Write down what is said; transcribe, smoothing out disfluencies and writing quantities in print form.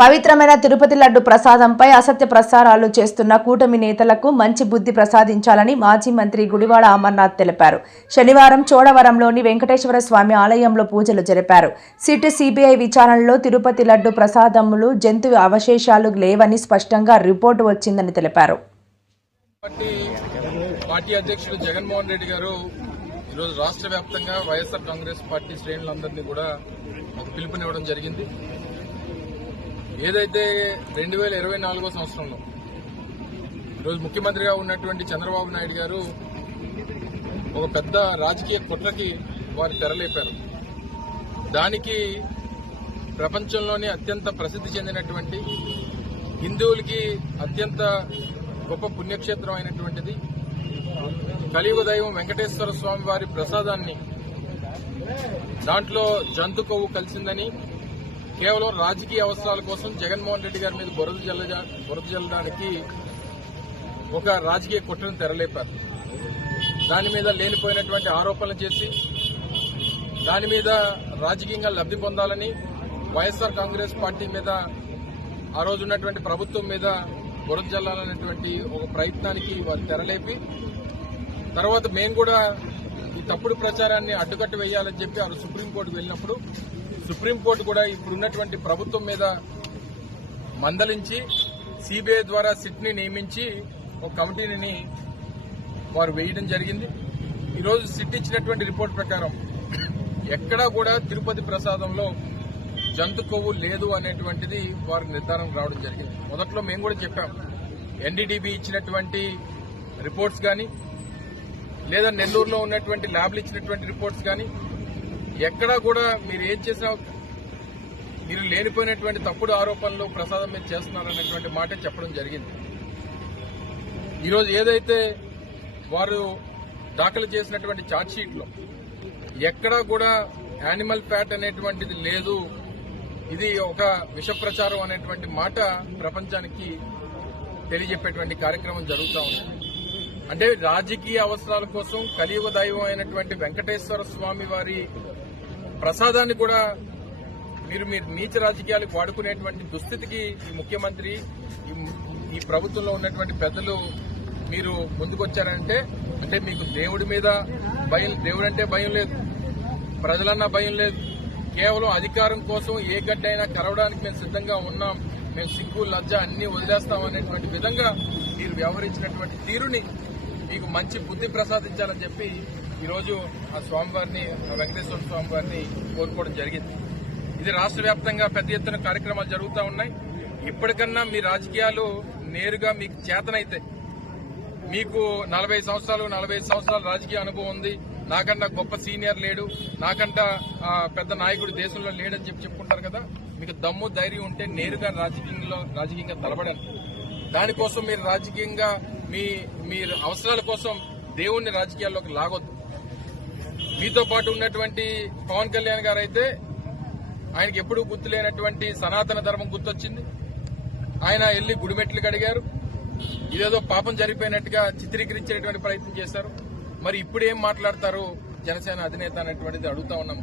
పవిత్రమైన తిరుపతి లడ్డు ప్రసాదంపై అసత్య ప్రసారాలు చేస్తున్న కూటమి నేతలకు మంచి బుద్ధి ప్రసాదించాలని మాజీ మంత్రి గుడివాడ అమర్నాథ్ తెలిపారు. శనివారం చోడవరంలోని వెంకటేశ్వర స్వామి ఆలయంలో పూజలు జరిపారు. సిట్ సిబిఐ విచారణలో తిరుపతి లడ్డు ప్రసాదములు జంతు అవశేషాలు లేవని స్పష్టంగా రిపోర్టు వచ్చిందని తెలిపారు. పార్టీ అధ్యక్షుడు జగన్మోహన్ రెడ్డి గారు ఈరోజు రాష్ట్ర వ్యాప్తంగా వైఎస్ఆర్ కాంగ్రెస్ పార్టీ శ్రేణులందరినీ కూడా ఒక పిలుపునివ్వడం జరిగింది. ఏదైతే 2024 సంవత్సరంలో ఈరోజు ముఖ్యమంత్రిగా ఉన్నటువంటి చంద్రబాబు నాయుడు గారు ఒక పెద్ద రాజకీయ కుట్రకి వారు తెరలేపారు. దానికి ప్రపంచంలోనే అత్యంత ప్రసిద్ధి చెందినటువంటి హిందువులకి అత్యంత గొప్ప పుణ్యక్షేత్రం అయినటువంటిది కలియుగ దైవం వెంకటేశ్వర స్వామి వారి ప్రసాదాన్ని దాంట్లో జంతు కొవ్వు కలిసిందని కేవలం రాజకీయ అవసరాల కోసం జగన్మోహన్ రెడ్డి గారి మీద బురద జల్లడానికి ఒక రాజకీయ కుట్రను తెరలేపారు. దాని మీద లేనిపోయినటువంటి ఆరోపణలు చేసి దాని మీద రాజకీయంగా లబ్ధి పొందాలని వైఎస్ఆర్ కాంగ్రెస్ పార్టీ మీద ఆ రోజు ఉన్నటువంటి ప్రభుత్వం మీద బురద జల్లాలనేటువంటి ఒక ప్రయత్నానికి వారు తెరలేపి తర్వాత మేము కూడా ఈ తప్పుడు ప్రచారాన్ని అడ్డుకట్ట వేయాలని చెప్పి ఆ సుప్రీంకోర్టుకు వెళ్ళినప్పుడు సుప్రీంకోర్టు కూడా ఇప్పుడున్నటువంటి ప్రభుత్వం మీద మందలించి సిబిఐ ద్వారా సిట్ని నియమించి ఒక కమిటీని వారు వేయడం జరిగింది. ఈరోజు సిట్ ఇచ్చినటువంటి రిపోర్ట్ ప్రకారం ఎక్కడా కూడా తిరుపతి ప్రసాదంలో జంతు కొవ్వు లేదు అనేటువంటిది వారి నిర్ధారణ రావడం జరిగింది. మొదట్లో మేము కూడా చెప్పాం, ఎన్డీడీబీ ఇచ్చినటువంటి రిపోర్ట్స్ కానీ లేదా నెల్లూరులో ఉన్నటువంటి ల్యాబ్లు ఇచ్చినటువంటి రిపోర్ట్స్ కానీ ఎక్కడా కూడా మీరు ఏం చేసినా మీరు లేనిపోయినటువంటి తప్పుడు ఆరోపణలు ప్రసాదం మీద చేస్తున్నారనేటువంటి మాట చెప్పడం జరిగింది. ఈరోజు ఏదైతే వారు దాఖలు చేసినటువంటి ఛార్జ్షీట్లో ఎక్కడా కూడా యానిమల్ ఫ్యాట్ అనేటువంటిది లేదు, ఇది ఒక విష ప్రచారం అనేటువంటి మాట ప్రపంచానికి తెలియజెప్పేటువంటి కార్యక్రమం జరుగుతూ ఉంది. అంటే రాజకీయ అవసరాల కోసం కలియుగ దైవం అయినటువంటి వెంకటేశ్వర స్వామి వారి ప్రసాదాన్ని కూడా మీరు నీచ రాజకీయాలకు వాడుకునేటువంటి దుస్థితికి ఈ ముఖ్యమంత్రి ఈ ప్రభుత్వంలో ఉన్నటువంటి పెద్దలు మీరు ముందుకొచ్చారంటే అంటే మీకు దేవుడి మీద భయం, దేవుడు అంటే భయం లేదు, ప్రజలన్నా భయం లేదు, కేవలం అధికారం కోసం ఏ గడ్డైనా కరవడానికి మేము సిద్ధంగా ఉన్నాం, మేము సిగ్గు లజ్జ అన్ని వదిలేస్తాం అనేటువంటి విధంగా మీరు వ్యవహరించినటువంటి తీరుని మీకు మంచి బుద్ధి ప్రసాదించాలని చెప్పి ఈరోజు ఆ స్వామివారిని, వెంకటేశ్వర స్వామి వారిని కోరుకోవడం జరిగింది. ఇది రాష్ట్ర వ్యాప్తంగా పెద్ద ఎత్తున కార్యక్రమాలు జరుగుతూ ఉన్నాయి. ఇప్పటికన్నా మీ రాజకీయాలు నేరుగా మీకు చేతనైతే, మీకు 45 సంవత్సరాలు రాజకీయ అనుభవం ఉంది, నాకన్నా గొప్ప సీనియర్ లేడు, నాకంటా పెద్ద నాయకుడు దేశంలో లేడని చెప్పుకుంటారు కదా, మీకు దమ్ము ధైర్యం ఉంటే నేరుగా రాజకీయంగా తలబడండి. దానికోసం మీరు రాజకీయంగా మీ అవసరాల కోసం దేవుణ్ణి రాజకీయాల్లోకి లాగొద్దు. మీతో పాటు ఉన్నటువంటి పవన్ కళ్యాణ్ గారు అయితే ఆయనకి ఎప్పుడూ గుర్తులేనటువంటి సనాతన ధర్మం గుర్తొచ్చింది. ఆయన వెళ్లి గుడిమెట్లు కడిగారు, ఇదేదో పాపం జరిగిపోయినట్టుగా చిత్రీకరించేటువంటి ప్రయత్నం చేశారు. మరి ఇప్పుడు ఏం మాట్లాడతారు జనసేన అధినేత అనేటువంటిది అడుగుతా ఉన్నాం.